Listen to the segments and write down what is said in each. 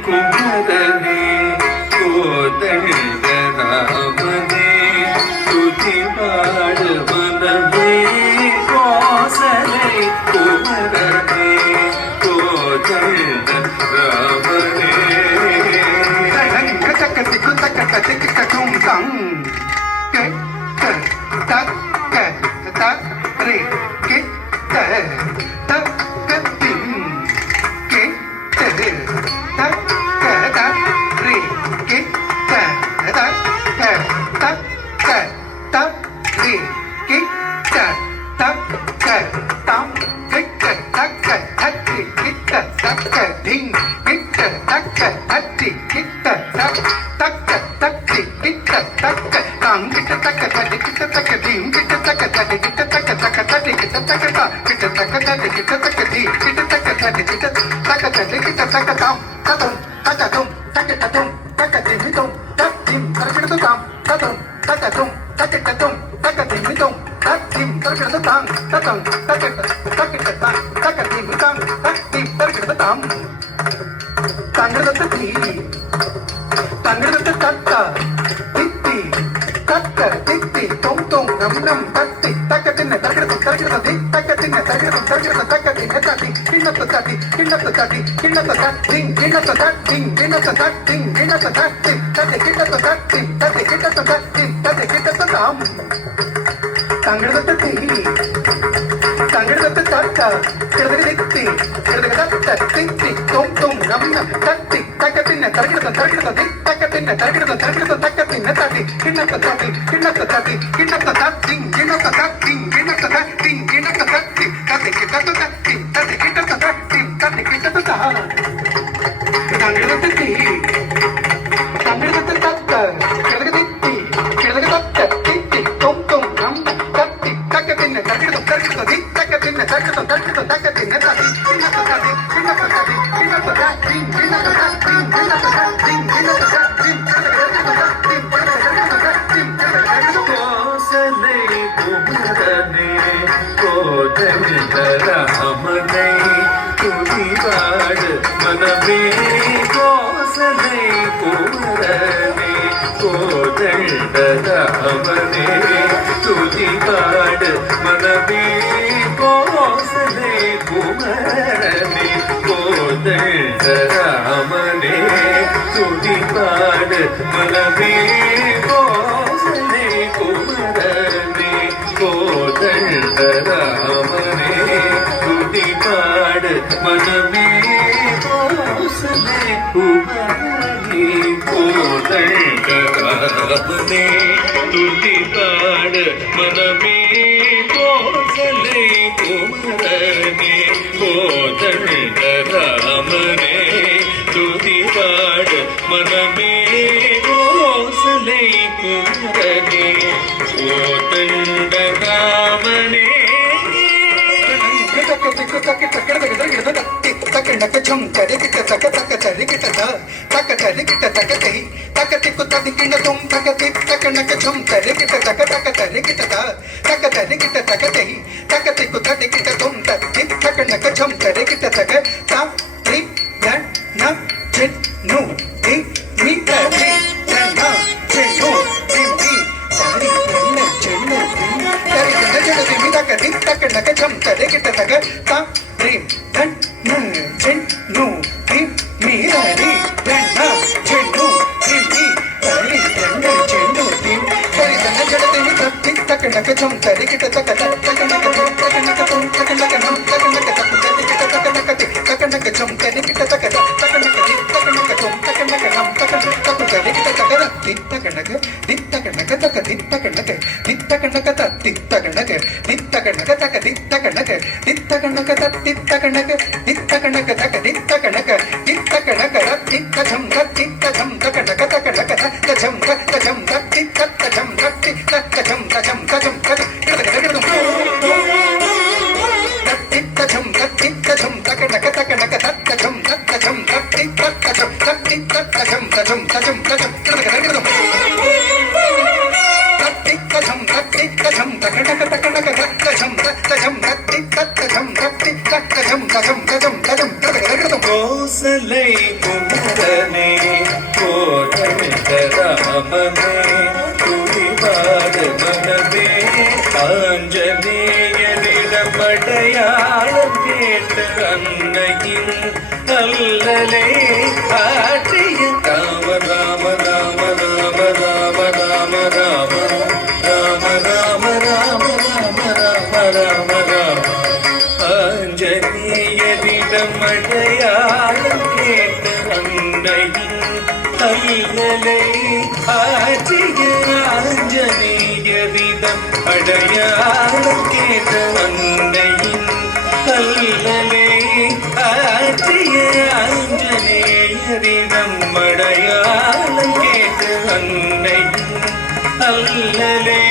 ಕುಮರನೆ ಕೋದಂಡ ರಾಮನೇ ತುದಿ ಮಾಡು ಮನವೇ ಕೋಸಲೆ ಕುಮರನೆ ಕೋದಂಡ ರಾಮನೇ ತಕ ತಿಕ್ಕು ತಕ ತಕ ತುಂ ತಂ ಕೆ ತ ಕ ತ ರೇ ಕೆ ತ ತ ಕ ತಿಂ ಕೆ ತ ತ ಕ ತ ರೇ ಕೆ ತ ತ ಕ ತ ಕ ತ ರೇ ಕೆ ತ ತ ಕ ತಂ ಕೆ ತ ತ ಕ ಹತ್ತಿ ಕೆ ತ ತ ಕ ಧಿಂ ಕೆ ತ ತ ಕ ಹತ್ತಿ ಕೆ ತ ತ ತಕ್ಕ ತಕ್ಕಿ ಕಿಟ್ಟ ತಕ್ಕ ತಾಂ ಕಿಟ್ಟ ತಕ್ಕ ತಡಿ ಕಿಟ್ಟ ತಕ್ಕ ಧೀಂ ಕಿಟ್ಟ ತಕ್ಕ ತಡಿ ಕಿಟ್ಟ ತಕ್ಕ ತಕ್ಕ ತಡಿ ಕಿಟ್ಟ ತಕ್ಕ ತಾ ಕಿಟ್ಟ ತಕ್ಕ ತಡಿ ಕಿಟ್ಟ ತಕ್ಕ ಧೀ ಕಿಟ್ಟ ತಕ್ಕ ತಡಿ ಕಿಟ್ಟ ತಕ್ಕ ತಡಿ ಕಿಟ್ಟ ತಕ್ಕ ತಾಂ ತತಂ ತಕತಂ ತಕತಂ ತಕತಿಮಿತಂ ತಕ್ತಿಂ ತರಕಿಡತು ತಾಂ ತತಂ ತಕತಂ ತಕತಂ ತಕತಿಮಿತಂ ತಕ್ತಿಂ ತರಕಿಡತು ತಾಂ ತತಂ ತಕತ ತಕಿಟ್ಟ ತಾಂ ತಕತಿಮಿತಂ ತಕ್ತಿಂ ತರಕಿಡತು ತಾಂ ತಂಗಡದ ಧೀ ತಂಗಡದ ತಕ್ಕ ತಿತ್ತಿ ತಕ್ಕ ತಿತ್ತಿ ತೊಂ ತೊಂ ನಂ ನಂ ತತ್ತಿ ತಕ್ಕ ತಿನ್ನ ತರಗಿಡದ ತರಗಿಡದ ದಿ ತಕ್ಕ ತಿನ್ನ ತರಗಿಡದ ತರಗಿಡದ ತಕ್ಕ ತಿನ್ನ ತತ್ತಿ ಕಿಣ್ಣತ್ತ ತತ್ತಿ ಕಿಣ್ಣತ್ತ ತತ್ತಿ ಕಿಣ್ಣತ್ತ ತತ್ತಿ ಕಿಣ್ಣತ್ತ ತತ್ತಿ ಕಿಣ್ಣತ್ತ ತತ್ತಿ ಕಿಣ್ಣತ್ತ ತತ್ತಿ ತತ್ತಿ ಕಿಣ್ಣತ್ತ ತತ್ತಿ ತತ್ತಿ ಕಿಣ್ಣತ್ತ ತತ್ತಿ ತತ್ತಿ ಕಿಣ್ಣತ್ತ ತಾಂ ತಂಗಡದ ದಿ ತಂಗಡದ ತಕ್ಕ ಕಿಡದ ತಿತ್ತಿ ಕಿಡದ ತಕ್ಕ ತಿತ್ತಿ ತೊಂ ತೊಂ ನಂ ನಂ ತತ್ತಿ ತಕ್ಕ ತಿನ್ನ ತರಗಿಡದ ತರಗಿಡದ ದಿ ತಕ್ಕ ತಿನ್ನ ತರಗಿಡದ ತರಗಿಡದ ತಕ್ಕ ತಿನ್ನ ತತ್ತಿ ಕಿಣ್ಣತ್ತ ತತ್ತಿ ಕಿಣ್ಣತ್ತ ತತ್ತಿ ಕಿಣ್ಣತ್ತ ತತ್ತಿ ಕಿಣ್ಣತ್ತ ತತ್ತಿ ಕಿಣ್ಣತ್ತ ತತ್ತಿ ಕಿಣ್ಣತ್ತ ತತ್ತಿ ತತ್ತಿ ಕಿಣ್ಣತ್ತ ತತ್ತಿ ತತ್ತಿ ಕಿಣ್ಣತ್ತ ತತ್ತಿ ತತ್ತಿ ಕಿಣ್ಣತ್ತ ತಾ ತಂಗಡದ ದಿ ತಂಗಡದ ತಕ್ಕ ಕಿಡದ ತಿತ್ತಿ ಕಿಡದ ತಕ್ಕ ತಿತ್ತಿ ತೊಂ ತೊಂ ನಂ ತತ್ತಿ ತಕ್ಕ ತಿನ್ನ ತರಗಿಡದ ತರಗಿಡದ ದಿ ತಕ್ಕ ತಿನ್ನ ತರಗಿಡದ ತರಗಿಡದ ತಕ್ಕ ತಿನ್ನ ತತ್ತಿ ಕಿಣ್ಣತ್ತ ತತ್ತಿ ಕಿಣ್ಣತ್ತ ತತ್ತಿ ಕಿಣ್ಣತ್ತ ತತ್ತಿ ಕಿಣ್ಣತ್ತ ತತ್ತಿ ಕಿಣ್ಣತ್ತ ತತ್ತಿ ಕಿಣ್ಣತ್ತ ತತ್ತಿ ಕೋಸಲೆ ಕುಮರನೆ ಕೋದಂಡ ರಾಮನೇ ತುದಿ ಮಾಡು ಮನವೇ ಕೋಸಲೆ ಕುಮರನೆ ಕೋದಂಡ ರಾಮನೇ ತುದಿ ಮಾಡು ಮನವೇ ಕೋಸಲೆ ಕುಮರನೆ ಕೋದಂಡ ರಾಮನೇ ತುದಿ ಮಾಡು ಮನವೇ ಕೋಸಲೆ ಕುಮರನೆ ಕೋದಂಡ ರಾಮನೇ ತುದಿ ಮಾಡು ಮನವೇ ಕೋಸಲೆ ಕುಮರನೆ ಕೋದಂಡ ರಾಮನೇ ತುದಿ ಮಾಡು ಮನವೇ ಕೋಸಲೆ ಕುಮರನೆ ಕೋದಂಡ ರಾಮನೇ ತುದಿ ಮಾಡು ಮನವೇ ಕೋಸಲೆ ಕುಮರನೆ ಕೋದಂಡ ರಾಮನೇ ತಕ್ಕ ಝುಂ ತರಿ ಕಿಟ್ಟ ತಕ ತಕ ತರಿ ಕಿಟ್ಟ ತಕ ತರಿ ಕಿಟ್ಟ ತಕ ತೈ ತಕ ತಿಕ್ಕು ತದಿ ಕಿಣ್ಣ ತುಂ ತಕ ತಿಕ್ ತಕ ನಕ ಝುಂ ತರಿ ಕಿಟ್ಟ ತಕ ತಕ ತರಿ ಕಿಟ್ಟ ತಕ ತರಿ ಕಿಟ್ಟ ತಕ ತೈ ತಕ ತಿಕ್ಕು ತದಿ ಕಿಟ್ಟ ತುಂ ತದಿ ತಕ ನಕ ಝುಂ ತರಿ ಕಿಟ್ಟ ತಕ ತಾ ತ್ರಿ ನ ನ ಚಿನ್ ನು ದಿ ಮಿ ತ ದಿ ನ ನ ಚಿನ್ ನು ದಿ ಮಿ ತರಿ ನ ಚಿನ್ ನು ದಿ ತರಿ ನ ಜನ ದಿ ಮಿ ತಕ ದಿ ತಕ ನಕ ಝುಂ ತರಿ ಕಿಟ್ಟ ತಕ ತಾ ತ್ರಿ ನ ನ ಚಿನ್ ನು ದಿ ಮಿ ರಿ ನ ನ ಚಿನ್ ನು ದಿ ಮಿ ತರಿ ನ ಚಿನ್ ನು ದಿ ತರಿ ನ ಜನ ದಿ ಮಿ ತಕ ನಕ ಝುಂ ತರಿ ಕಿಟ್ಟ ತಕ ತಕ ನಕ ಝುಂ ತಕ ನಕ ಝುಂ ತಕ ನಕ ಝುಂ ತಕ ನಕ ತರಿ ಕಿಟ್ಟ ತಕ ನಕ ದಿ ತಕ ನಕ ಝುಂ ತರಿ ಕಿಟ್ಟ ತಕ ತಕ ನಕ ದಿ ತಕ ನಕ ಝುಂ ತಕ ನಕ ಝುಂ ತಕ ತಕ ತರಿ ಕಿಟ್ಟ ತಕ ದಿ ತಕ ನಕ ದಿ ತಕ ನಕ ತಕ ದಿ ತಕ ನಕ ದಿ ತಕ ನಕ ತ ದಿ ತಕ ನಕ ದಿ ತಕ ನಕ ತಕ ದಿ ತಕ ನಕ ದಿ ತಕ ನಕ ತ ದಿ ತಕ ನಕ ದಿ ತಕ ನಕ ತಕ ದಿ ತಕ ನಕ ದಿ ತಕ ನಕ ರ ದಿ ತ ಝಂ ತ ದಿ ತ ಝಂ ತಕ ನಕ ತಕ ನಕ ತ ಝಂ ತ ಝಂ ತ ದಿ ತ ಝಂ ತ ದಿ ತ ಝಂ ತ ಝಂ ತ ಝಂ ತ ದಿ ತ ಝಂ ತ ದಿ ತ ಝಂ ತಕ ನಕ ತಕ ನಕ ತ ಝಂ ತ ಝಂ ತ ದಿ ತ ಝಂ ತ ದಿ ತ ಝಂ ತ ಝಂ ತ ಝಂ ತ ಝಂ ಕೋಸಲೆ கோசலை குமரனே கோதண்டராமனே துதிபாடு மனமே ஆஞ்சநேயரிடம் அடையாளம் கேட்ட அன்னையின் அல்லலை ஆற்றிய ராம ராம ராம ராம ராம ராம ராம ராம ராம ராம ராம ராம ராம ஆஞ்சநேயரிடம் அடையாளம் கேட்ட அன்னையின் அல்லலை ஆற்றிய ஆஞ்சநேயரிடம் அடையாளம் கேட்ட அன்னையின் அல்லலை ஆற்றிய ஆஞ்சநேயரிடம் அடையாளம் கேட்ட அன்னையின் அல்லலை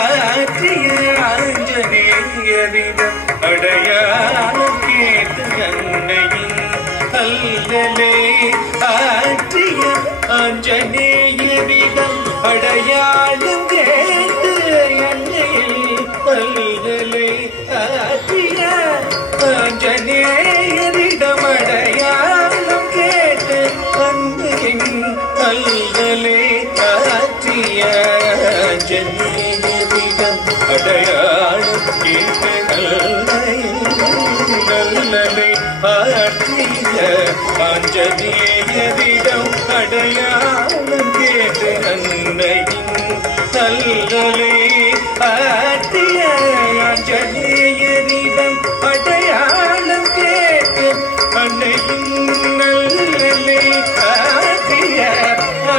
ஆற்றிய ஆஞ்சநேயரிடம் அடையாளம் கேட்ட அன்னையின் அல்லலை ஆற்றிய ஆஞ்சநேயரிடம் அடையாளம் கேட்டு அன்னையில் அல்லலை ஆற்றிய ஆஞ்சநேயரிடம் அடையாளம் கேட்டு அன்னையின் அல்லலை ஆற்றிய ஆஞ்சநேயரிடம் அடையாளம் கேட்டு அல்லலை ஆற்றிய ஆஞ்சநேயரிடம் அடையாளம் கேட்டு அன்னையின் அல்லலை ஆற்றிய ஆஞ்சநேயரிடம் அடையாளம் கேட்டு அன்னையின் அல்லலை ஆற்றிய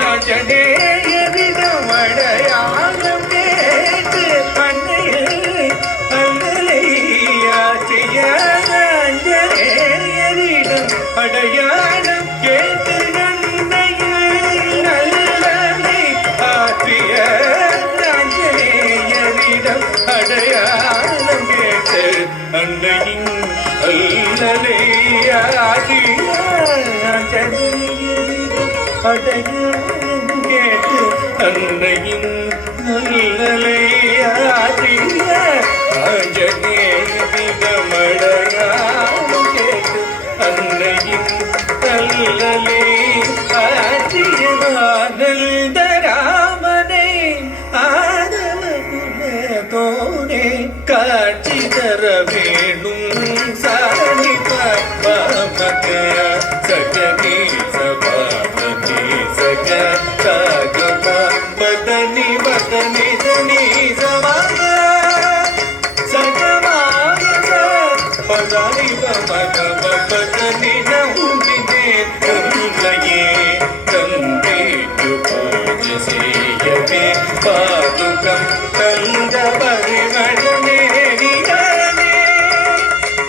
ஆஞ்சநேயரிடம் அடையாளம் கேட்டு அன்னையில் அல்லலை ஆற்றிய ஆஞ்சநேயரிடம் அடையாளம் கேட்டு அன்னையில் அல்லலை ஆற்றிய ஆஞ்சநேயரிடம் அடையாளம் கேட்டு அன்னையின் அல்லலை ஆற்றிய ஆஞ்சநேயரிடம் அடையாளம் கேட்டு அன்னையின் அல்லலை ஆற்றிய ஆஞ்சநேயரிடம் அடையாளம் கேட்டு அன்னையின் அல்லலை ஆற்றிய ஆனந்தராமனே ஆதவகுலதோனே காட்சி தர வேணும் சாணி பாமக சகனி சபாபதி சக சகம பதனி பதனி தனி சமாக சகமாக பதனி பமக பதனி நம்பினே தந்தையே தந்தைக்கு பூஜை செய்யவே பாதுகம் தந்த பரிமளமே நீதானே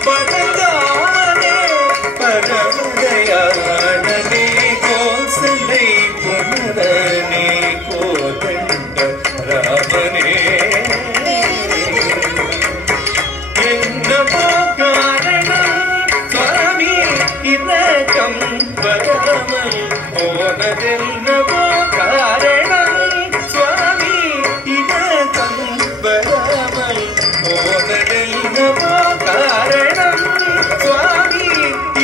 பரதானே பரமதயானே கோசலை குமரனே கோதண்ட ராமனே என்னவோ காரணம் சுவாமி இரக்கம் வராமல் போனதென்னவோ காரணம் சுவாமி இரக்கம் வராமல் போனதென்னவோ காரணம் சுவாமி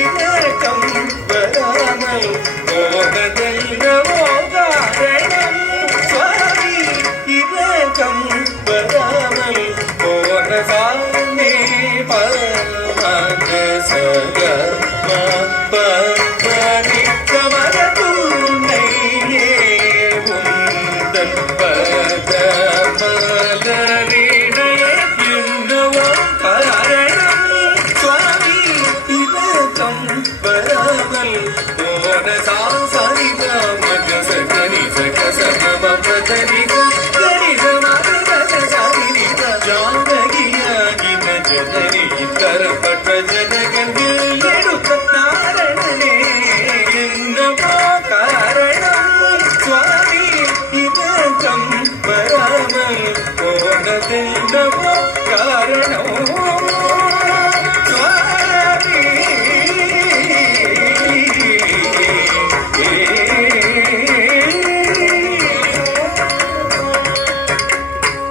இரக்கம் வராமல் போனதென்னவோ காரணம் சுவாமி இரக்கம் வராமல் போன சாமி பரம சகம பரி கமல துணையே உந்தன் பத மலரிடையே என்னவோ காரணம் சுவாமி இரக்கம் வராமல் போன சாசரி மக சகனி சக சகம பதனி கரி சம சாரி ஜானகியாகின ஜனனி கரப